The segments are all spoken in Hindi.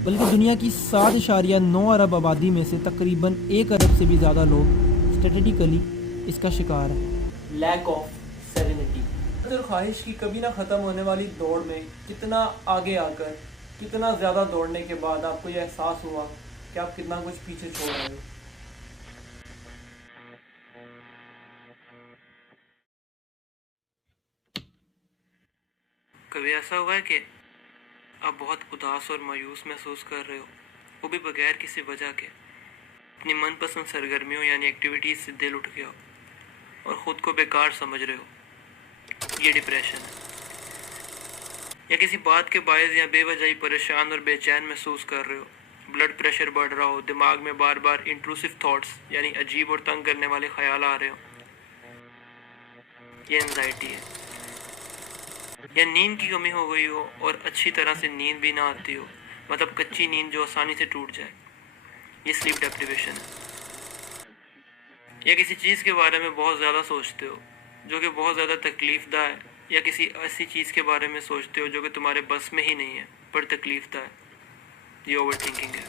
बल्कि दुनिया की 7.9 अरब आबादी में से तकरीबन 1 अरब से भी ज़्यादा लोग स्टैटिस्टिकली इसका शिकार है। लैक ऑफ सेरेनिटी और ख्वाहिश की कभी ना ख़त्म होने वाली दौड़ में कितना आगे आकर कितना ज़्यादा दौड़ने के बाद आपको यह एहसास हुआ कि आप कितना कुछ पीछे छोड़ रहे हो। कभी ऐसा हुआ है कि आप बहुत उदास और मायूस महसूस कर रहे हो, वो भी बगैर किसी वजह के, अपनी मनपसंद सरगर्मियों यानी एक्टिविटीज़ से दिल उठ गया हो और ख़ुद को बेकार समझ रहे हो? ये डिप्रेशन है। या किसी बात के बायस या बेवजह परेशान और बेचैन महसूस कर रहे हो, ब्लड प्रेशर बढ़ रहा हो, दिमाग में बार बार इंट्रूसिव थॉट्स यानी अजीब और तंग करने वाले ख्याल आ रहे हो, ये एंजाइटी है। या नींद की कमी हो गई हो और अच्छी तरह से नींद भी ना आती हो, मतलब कच्ची नींद जो आसानी से टूट जाए, ये स्लीप डेप्रिवेशन है। या किसी चीज़ के बारे में बहुत ज़्यादा सोचते हो जो कि बहुत ज़्यादा तकलीफ़दा है, या किसी ऐसी चीज़ के बारे में सोचते हो जो कि तुम्हारे बस में ही नहीं है पर तकलीफ़दा है, ये ओवर थिंकिंग है।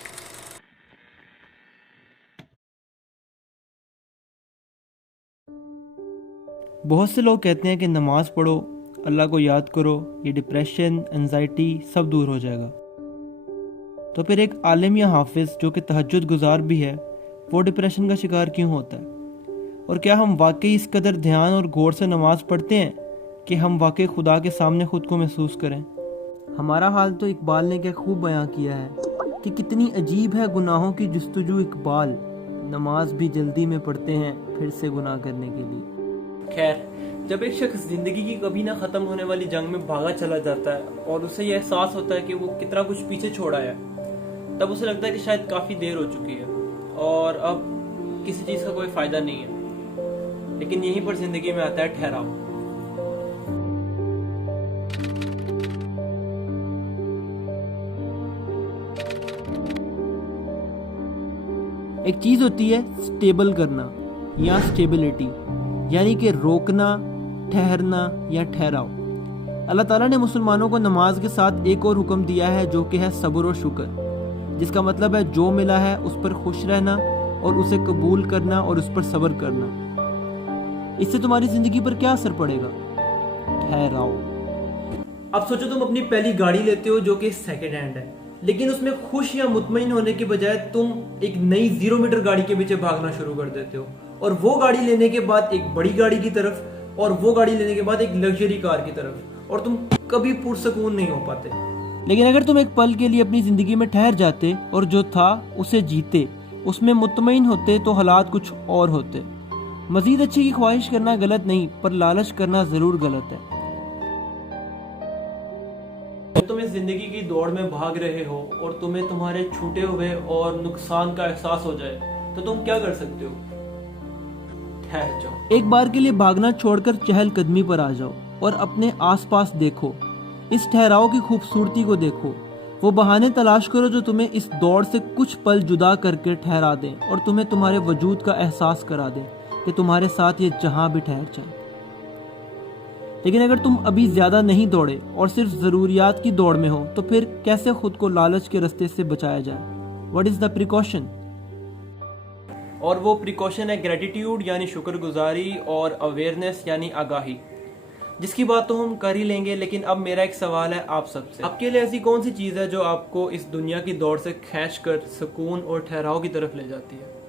बहुत से लोग कहते हैं कि नमाज पढ़ो, अल्लाह को याद करो, ये डिप्रेशन, एंजाइटी सब दूर हो जाएगा। तो फिर एक आलिम या हाफिज़ जो कि तहज्जुद गुजार भी है, वो डिप्रेशन का शिकार क्यों होता है? और क्या हम वाकई इस कदर ध्यान और गौर से नमाज पढ़ते हैं कि हम वाकई खुदा के सामने खुद को महसूस करें? हमारा हाल तो इकबाल ने क्या खूब बयां किया है कि कितनी अजीब है गुनाहों की जुस्तजू इकबाल, नमाज भी जल्दी में पढ़ते हैं फिर से गुनाह करने के लिए। खैर, जब एक शख्स ज़िंदगी की कभी ना ख़त्म होने वाली जंग में भागा चला जाता है और उसे यह एहसास होता है कि वो कितना कुछ पीछे छोड़ा है, तब उसे लगता है कि शायद काफ़ी देर हो चुकी है और अब किसी चीज़ का कोई फ़ायदा नहीं है। लेकिन यहीं पर ज़िंदगी में आता है ठहराव। एक चीज़ होती है स्टेबल करना या स्टेबिलिटी, यानी कि रोकना, ठहरना या ठहराव। अल्लाह ताला ने मुसलमानों को नमाज के साथ एक और हुक्म दिया है जो कि है सब्र और शुक्र, जिसका मतलब है जो मिला है उस पर खुश रहना और उसे कबूल करना और उस पर सब्र करना। इससे तुम्हारी ज़िंदगी पर क्या असर पड़ेगा? ठहराव। अब सोचो तुम अपनी पहली गाड़ी लेते हो जो कि सेकेंड हैंड है, लेकिन उसमें खुश या मुतमईन होने के बजाय तुम एक नई 0 मीटर गाड़ी के पीछे भागना शुरू कर देते हो, और वो गाड़ी लेने के बाद एक बड़ी गाड़ी की तरफ, और वो गाड़ी लेने के बाद एक लग्जरी कार की तरफ, और तुम कभी पुरसकून नहीं हो पाते। लेकिन अगर तुम एक पल के लिए अपनी जिंदगी में ठहर जाते और जो था उसे जीते, उसमें मुतमईन होते, तो हालात कुछ और होते। मजीद अच्छे की ख्वाहिश करना गलत नहीं, पर लालच करना जरूर गलत है। तुम इस जिंदगी की दौड़ में भाग रहे हो और तुम्हें तुम्हारे छूटे हुए और नुकसान का एहसास हो जाए, तो तुम क्या कर सकते हो? ठहर जाओ। एक बार के लिए भागना छोड़कर चहलकदमी पर आ जाओ और अपने आसपास देखो। इस ठहराव की खूबसूरती को देखो। वो बहाने तलाश करो जो तुम्हें इस दौड़ से कुछ पल जुदा करके ठहरा दें और तुम्हें तुम्हारे वजूद का एहसास करा दें कि तुम्हारे साथ ये जहां भी ठहर जाए। लेकिन अगर तुम अभी ज्यादा नहीं दौड़े और सिर्फ जरूरियात की दौड़ में हो, तो फिर कैसे खुद को लालच के रास्ते से बचाया जाए? What is the precaution? और वो प्रिकॉशन है ग्रेटिट्यूड यानी शुक्रगुजारी, और अवेयरनेस यानी आगाही, जिसकी बात तो हम कर ही लेंगे। लेकिन अब मेरा एक सवाल है आप सबसे, आपके लिए ऐसी कौन सी चीज़ है जो आपको इस दुनिया की दौड़ से खींच कर सुकून और ठहराव की तरफ ले जाती है?